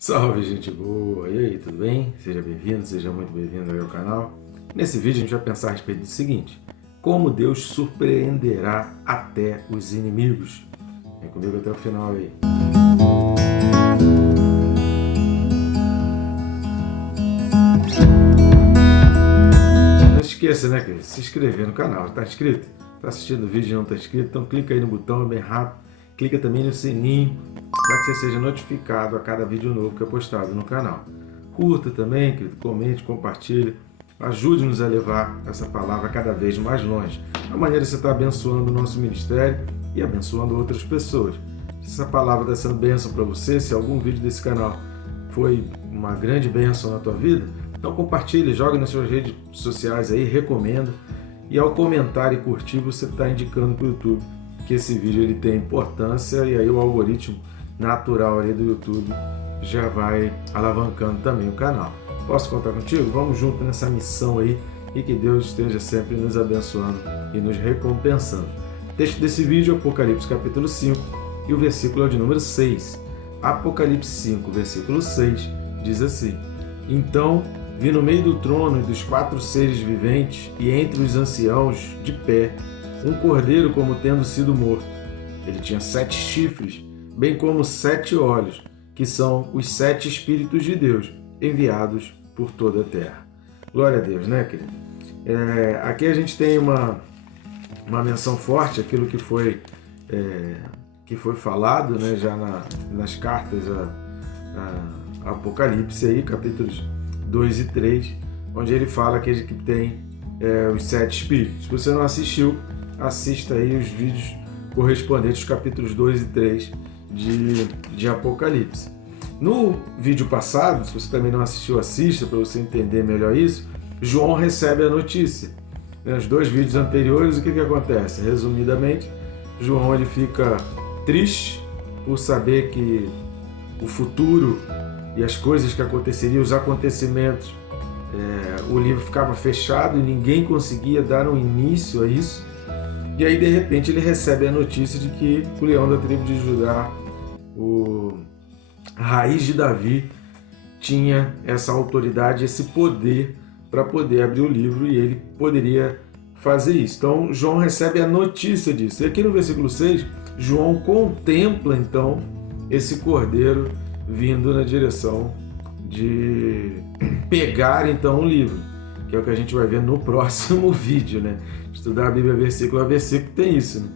Salve, gente boa! E aí, tudo bem? Seja bem-vindo, seja muito bem-vindo aí ao canal. Nesse vídeo a gente vai pensar a respeito do seguinte: como Deus surpreenderá até os inimigos. Vem comigo até o final aí. Não esqueça, né, querido? Se inscrever no canal. Está inscrito? Está assistindo o vídeo e não está inscrito? Então clica aí no botão, é bem rápido. Clica também no sininho para que você seja notificado a cada vídeo novo que é postado no canal. Curta também, querido, comente, compartilhe. Ajude-nos a levar essa palavra cada vez mais longe. Da maneira que você está abençoando o nosso ministério e abençoando outras pessoas. Se essa palavra está sendo bênção para você, se algum vídeo desse canal foi uma grande bênção na tua vida, então compartilhe, jogue nas suas redes sociais aí, recomenda. E ao comentar e curtir, você está indicando para o YouTube que esse vídeo ele tem importância, e aí o algoritmo natural ali do YouTube já vai alavancando também o canal. Posso contar contigo? Vamos junto nessa missão aí e que Deus esteja sempre nos abençoando e nos recompensando. O texto desse vídeo é Apocalipse capítulo 5 e o versículo é de número 6. Apocalipse 5, versículo 6 diz assim: Então vi no meio do trono e dos 4 seres viventes e entre os anciãos de pé um cordeiro como tendo sido morto. Ele tinha 7 chifres, bem como 7 olhos, que são os 7 Espíritos de Deus, enviados por toda a terra. Glória a Deus, né, querido? Aqui a gente tem uma menção forte, aquilo que foi falado, né, já nas cartas a Apocalipse, aí, capítulos 2 e 3, onde ele fala que tem os 7 Espíritos. Se você não assistiu, assista aí os vídeos correspondentes aos capítulos 2 e 3 de Apocalipse. No vídeo passado, se você também não assistiu, assista para você entender melhor isso. João recebe a notícia. Nos 2 vídeos anteriores, o que acontece? Resumidamente, João ele fica triste por saber que o futuro e as coisas que aconteceriam, os acontecimentos, o livro ficava fechado e ninguém conseguia dar um início a isso. E aí, de repente, ele recebe a notícia de que o leão da tribo de Judá, a raiz de Davi, tinha essa autoridade, esse poder para poder abrir o livro, e ele poderia fazer isso. Então, João recebe a notícia disso. E aqui no versículo 6, João contempla, então, esse cordeiro vindo na direção de pegar, então, o livro, que é o que a gente vai ver no próximo vídeo, né? Estudar a Bíblia versículo a versículo tem isso, né?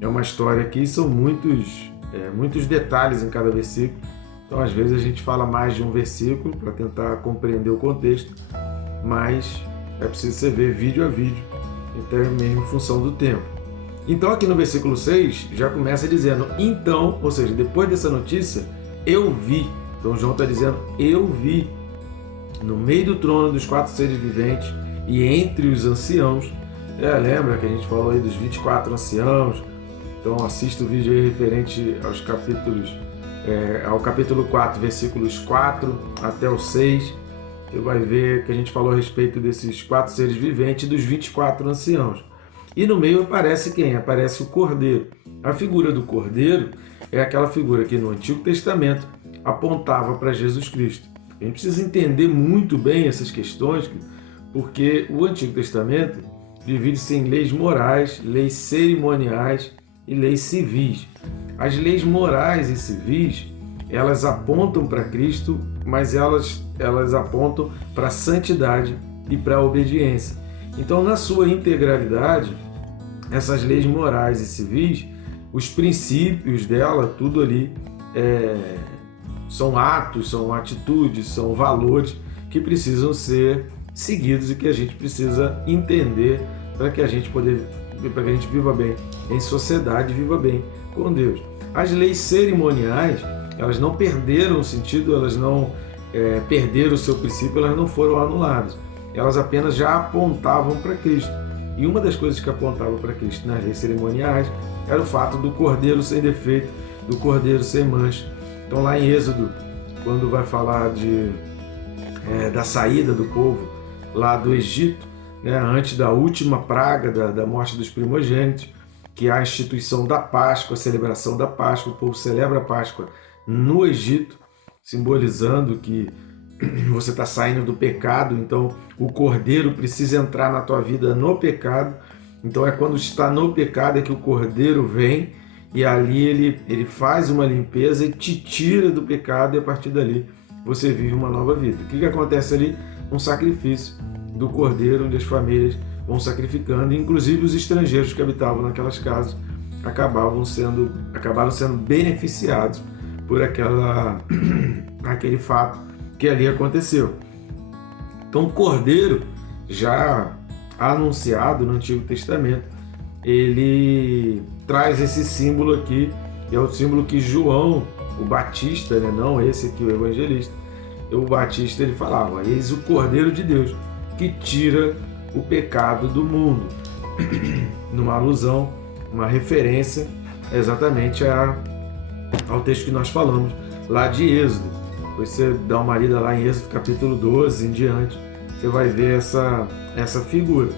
É uma história aqui, são muitos detalhes em cada versículo. Então, às vezes, a gente fala mais de um versículo para tentar compreender o contexto, mas é preciso você ver vídeo a vídeo, até mesmo em função do tempo. Então, aqui no versículo 6, já começa dizendo, então, ou seja, depois dessa notícia, eu vi. Então, João está dizendo, eu vi, no meio do trono dos 4 seres viventes e entre os anciãos. Lembra que a gente falou aí dos 24 anciãos? Então assista o vídeo aí referente aos capítulos, ao capítulo 4, versículos 4 até o 6. Você vai ver que a gente falou a respeito desses 4 seres viventes e dos 24 anciãos. E no meio aparece quem? Aparece o Cordeiro. A figura do Cordeiro é aquela figura que no Antigo Testamento apontava para Jesus Cristo. A gente precisa entender muito bem essas questões, porque o Antigo Testamento divide-se em leis morais, leis cerimoniais e leis civis. As leis morais e civis, elas apontam para Cristo, mas elas apontam para a santidade e para a obediência. Então, na sua integralidade, essas leis morais e civis, os princípios dela, tudo ali são atos, são atitudes, são valores que precisam ser seguidos e que a gente precisa entender para que a gente viva bem em sociedade, viva bem com Deus. As leis cerimoniais, elas não perderam o sentido, elas não perderam o seu princípio, elas não foram anuladas. Elas apenas já apontavam para Cristo. E uma das coisas que apontava para Cristo nas leis cerimoniais era o fato do cordeiro sem defeito, do cordeiro sem mancha. Então, lá em Êxodo, quando vai falar da saída do povo lá do Egito, né, antes da última praga da morte dos primogênitos, que é a instituição da Páscoa, a celebração da Páscoa, o povo celebra a Páscoa no Egito, simbolizando que você está saindo do pecado, então o cordeiro precisa entrar na tua vida no pecado. Então é quando está no pecado é que o cordeiro vem e ali ele faz uma limpeza e te tira do pecado, e a partir dali você vive uma nova vida. O que acontece ali? Um sacrifício do cordeiro, onde as famílias vão sacrificando, inclusive os estrangeiros que habitavam naquelas casas acabaram sendo beneficiados por aquele fato que ali aconteceu. Então o cordeiro, já anunciado no Antigo Testamento, ele traz esse símbolo aqui, que é o símbolo que João, o Batista, né? Não esse aqui, o evangelista, o Batista, ele falava: eis o Cordeiro de Deus que tira o pecado do mundo. Numa alusão, uma referência exatamente ao texto que nós falamos lá de Êxodo. Depois você dá uma lida lá em Êxodo capítulo 12 em diante, você vai ver essa figura.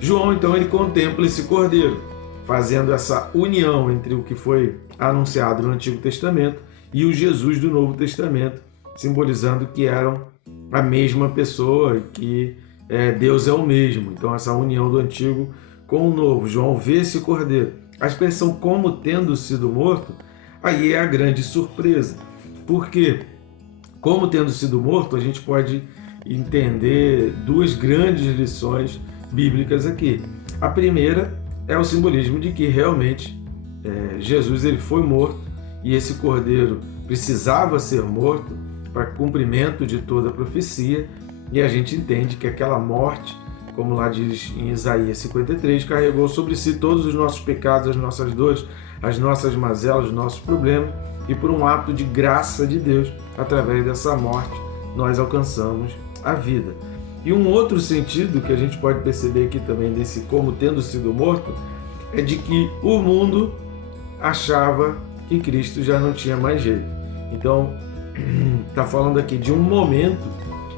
João, então, ele contempla esse cordeiro, fazendo essa união entre o que foi anunciado no Antigo Testamento e o Jesus do Novo Testamento, simbolizando que eram a mesma pessoa e que Deus é o mesmo. Então, essa união do Antigo com o Novo. João vê esse cordeiro. A expressão como tendo sido morto, aí é a grande surpresa. Porque, como tendo sido morto, a gente pode entender duas grandes lições bíblicas aqui. A primeira é o simbolismo de que realmente Jesus ele foi morto e esse cordeiro precisava ser morto para cumprimento de toda a profecia, e a gente entende que aquela morte, como lá diz em Isaías 53, carregou sobre si todos os nossos pecados, as nossas dores, as nossas mazelas, os nossos problemas, e por um ato de graça de Deus, através dessa morte, nós alcançamos a vida. E um outro sentido que a gente pode perceber aqui também desse como tendo sido morto é de que o mundo achava que Cristo já não tinha mais jeito. Então, está falando aqui de um momento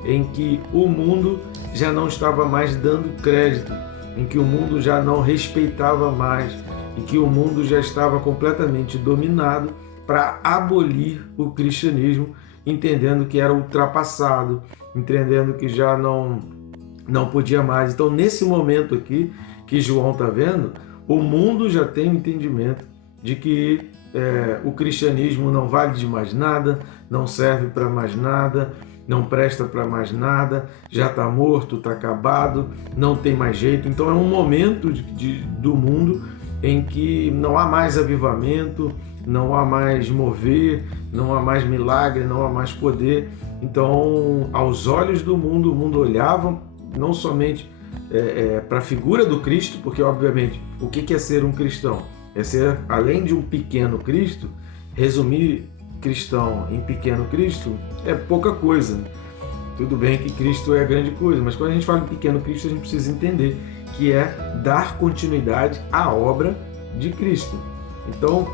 em que o mundo já não estava mais dando crédito, em que o mundo já não respeitava mais e que o mundo já estava completamente dominado para abolir o cristianismo, entendendo que era ultrapassado, entendendo que já não podia mais. Então, nesse momento aqui que João está vendo, o mundo já tem o entendimento de que o cristianismo não vale de mais nada, não serve para mais nada, não presta para mais nada, já está morto, está acabado, não tem mais jeito. Então é um momento do mundo em que não há mais avivamento, não há mais mover, não há mais milagre, não há mais poder. Então, aos olhos do mundo, o mundo olhava não somente para a figura do Cristo, porque obviamente o que é ser um cristão? É ser, além de um pequeno Cristo, resumir cristão em pequeno Cristo é pouca coisa. Tudo bem que Cristo é a grande coisa, mas quando a gente fala em pequeno Cristo, a gente precisa entender que é dar continuidade à obra de Cristo. Então,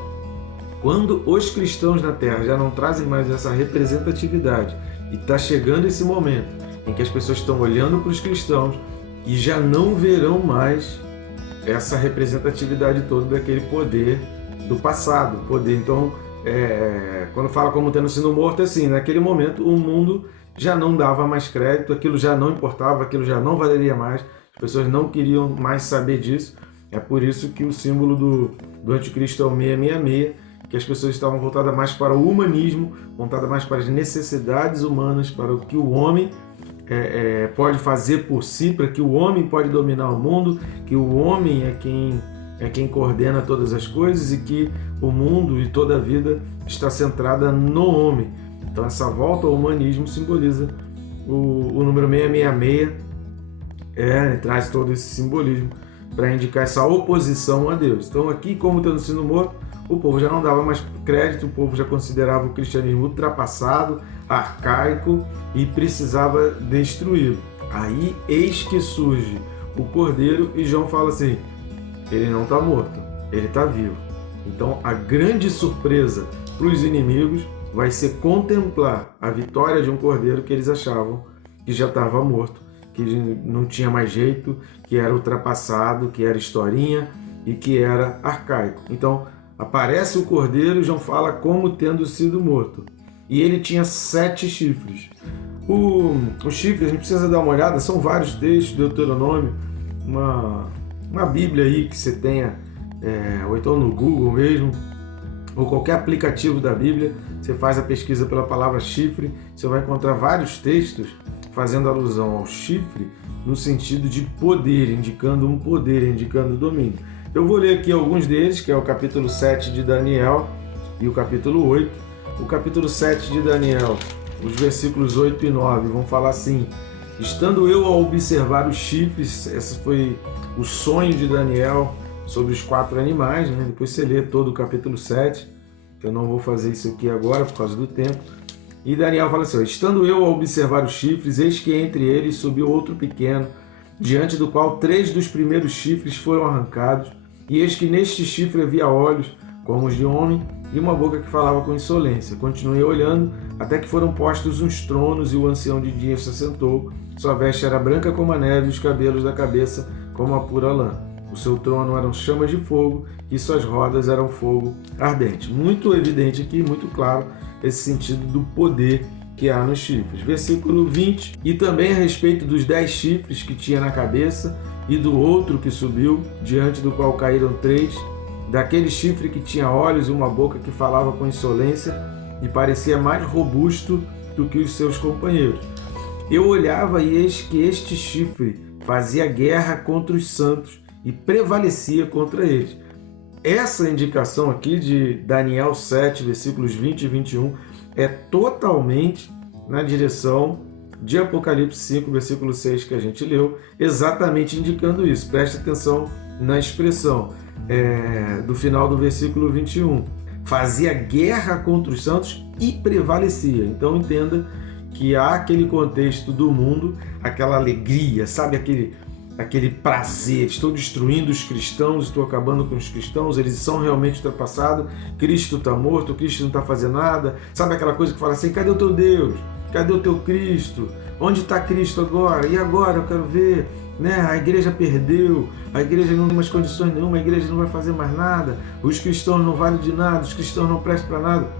quando os cristãos na Terra já não trazem mais essa representatividade e está chegando esse momento em que as pessoas estão olhando para os cristãos e já não verão mais essa representatividade toda daquele poder do passado, poder. Então, quando fala como tendo sido morto, é assim, naquele momento o mundo já não dava mais crédito, aquilo já não importava, aquilo já não valeria mais, as pessoas não queriam mais saber disso. É por isso que o símbolo do anticristo é o 666, que as pessoas estavam voltadas mais para o humanismo, voltadas mais para as necessidades humanas, para o que o homem pode fazer por si, para que o homem pode dominar o mundo, que o homem é quem coordena todas as coisas e que o mundo e toda a vida está centrada no homem. Então essa volta ao humanismo simboliza o número 666, traz todo esse simbolismo para indicar essa oposição a Deus. Então aqui, como tendo sido morto, o povo já não dava mais crédito, o povo já considerava o cristianismo ultrapassado, arcaico e precisava destruí-lo. Aí eis que surge o cordeiro e João fala assim: ele não está morto, ele está vivo. Então a grande surpresa para os inimigos vai ser contemplar a vitória de um cordeiro que eles achavam que já estava morto, que não tinha mais jeito, que era ultrapassado, que era historinha e que era arcaico. Então aparece o cordeiro e João fala como tendo sido morto. e ele tinha 7 chifres. O chifre, a gente precisa dar uma olhada, são vários textos, Deuteronômio, uma Bíblia aí que você tenha, ou então no Google mesmo, ou qualquer aplicativo da Bíblia, você faz a pesquisa pela palavra chifre, você vai encontrar vários textos fazendo alusão ao chifre no sentido de poder, indicando um poder, indicando domínio. Eu vou ler aqui alguns deles, que é o capítulo 7 de Daniel e o capítulo 8. O capítulo 7 de Daniel, os versículos 8 e 9, vão falar assim: estando eu a observar os chifres, esse foi o sonho de Daniel sobre os 4 animais, né? Depois você lê todo o capítulo 7, que eu não vou fazer isso aqui agora por causa do tempo. E Daniel fala assim: estando eu a observar os chifres, eis que entre eles subiu outro pequeno, diante do qual 3 dos primeiros chifres foram arrancados, e eis que neste chifre havia olhos como os de homem, e uma boca que falava com insolência. Continuei olhando, até que foram postos uns tronos, e o ancião de dias se assentou. Sua veste era branca como a neve, e os cabelos da cabeça como a pura lã. O seu trono eram chamas de fogo, e suas rodas eram fogo ardente. Muito evidente aqui, muito claro, esse sentido do poder que há nos chifres. Versículo 20, e também a respeito dos 10 chifres que tinha na cabeça, e do outro que subiu, diante do qual caíram 3, daquele chifre que tinha olhos e uma boca que falava com insolência, e parecia mais robusto do que os seus companheiros. Eu olhava e eis que este chifre fazia guerra contra os santos e prevalecia contra eles. Essa indicação aqui de Daniel 7, versículos 20 e 21, é totalmente na direção de Apocalipse 5, versículo 6, que a gente leu, exatamente indicando isso. Preste atenção na expressão do final do versículo 21. Fazia guerra contra os santos e prevalecia. Então entenda que há aquele contexto do mundo, aquela alegria, sabe, aquele prazer, estou destruindo os cristãos, estou acabando com os cristãos, eles são realmente ultrapassados, Cristo está morto, Cristo não está fazendo nada, sabe aquela coisa que fala assim: cadê o teu Deus? Cadê o teu Cristo? Onde está Cristo agora? E agora? Eu quero ver, né? A igreja perdeu, a igreja não tem mais condições nenhuma, a igreja não vai fazer mais nada, os cristãos não valem de nada, os cristãos não prestam para nada.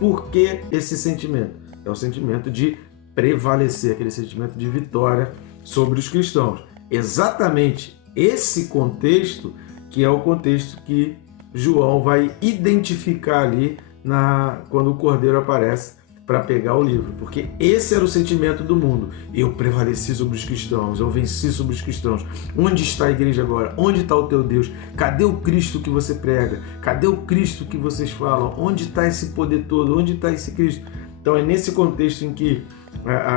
Por que esse sentimento? É o sentimento de prevalecer, aquele sentimento de vitória sobre os cristãos. Exatamente esse contexto que é o contexto que João vai identificar ali quando o Cordeiro aparece para pegar o livro, porque esse era o sentimento do mundo. Eu prevaleci sobre os cristãos, eu venci sobre os cristãos. Onde está a igreja agora? Onde está o teu Deus? Cadê o Cristo que você prega? Cadê o Cristo que vocês falam? Onde está esse poder todo? Onde está esse Cristo? Então é nesse contexto em que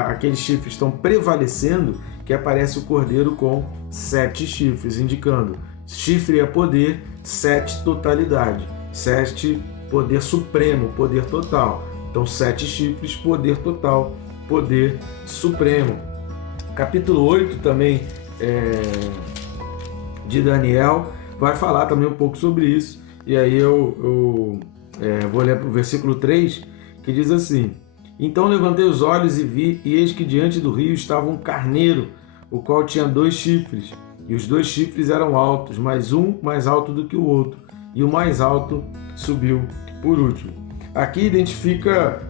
aqueles chifres estão prevalecendo que aparece o Cordeiro com 7 chifres, indicando chifre é poder, 7 totalidade, 7 poder supremo, poder total. Então 7 chifres, poder total, poder supremo. Capítulo 8 também de Daniel vai falar também um pouco sobre isso. E aí eu vou ler para o versículo 3, que diz assim: então levantei os olhos e vi, e eis que diante do rio estava um carneiro, o qual tinha 2 chifres, e os 2 chifres eram altos, mas um mais alto do que o outro, e o mais alto subiu por último. Aqui identifica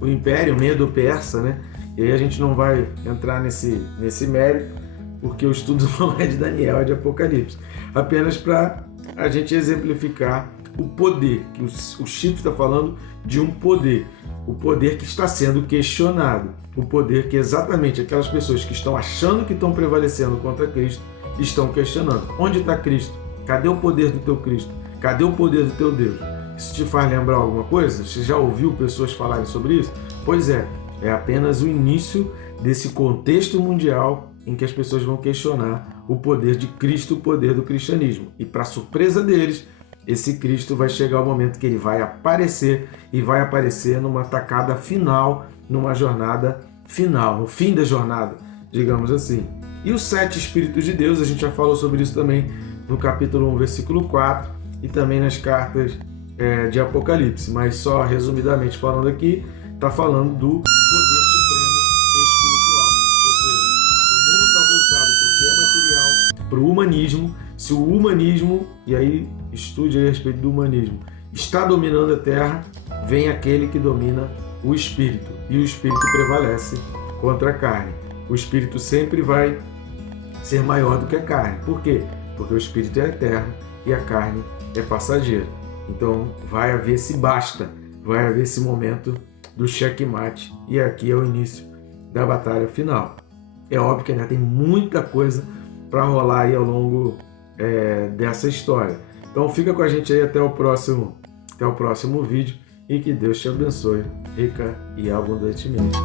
o Império Medo-Persa, né? E aí a gente não vai entrar nesse mérito, porque o estudo não é de Daniel, é de Apocalipse. Apenas para a gente exemplificar o poder, que o chifre está falando de um poder, o poder que está sendo questionado, o poder que exatamente aquelas pessoas que estão achando que estão prevalecendo contra Cristo estão questionando. Onde está Cristo? Cadê o poder do teu Cristo? Cadê o poder do teu Deus? Isso te faz lembrar alguma coisa? Você já ouviu pessoas falarem sobre isso? Pois é apenas o início desse contexto mundial em que as pessoas vão questionar o poder de Cristo, o poder do cristianismo. E para surpresa deles, esse Cristo vai chegar o momento que ele vai aparecer, e vai aparecer numa tacada final, numa jornada final, no fim da jornada, digamos assim. E os 7 Espíritos de Deus, a gente já falou sobre isso também no capítulo 1, versículo 4, e também nas cartas de Apocalipse, mas só resumidamente falando aqui, está falando do poder supremo espiritual. Ou seja, se o mundo está voltado para o que é material, para o humanismo, se o humanismo, e aí estude a respeito do humanismo, está dominando a Terra, vem aquele que domina o espírito, e o espírito prevalece contra a carne. O espírito sempre vai ser maior do que a carne. Por quê? Porque o espírito é eterno e a carne é passageira. Então vai haver esse basta, vai haver esse momento do checkmate, e aqui é o início da batalha final. É óbvio que ainda tem muita coisa para rolar aí ao longo dessa história. Então fica com a gente aí até o próximo vídeo, e que Deus te abençoe rica e abundantemente.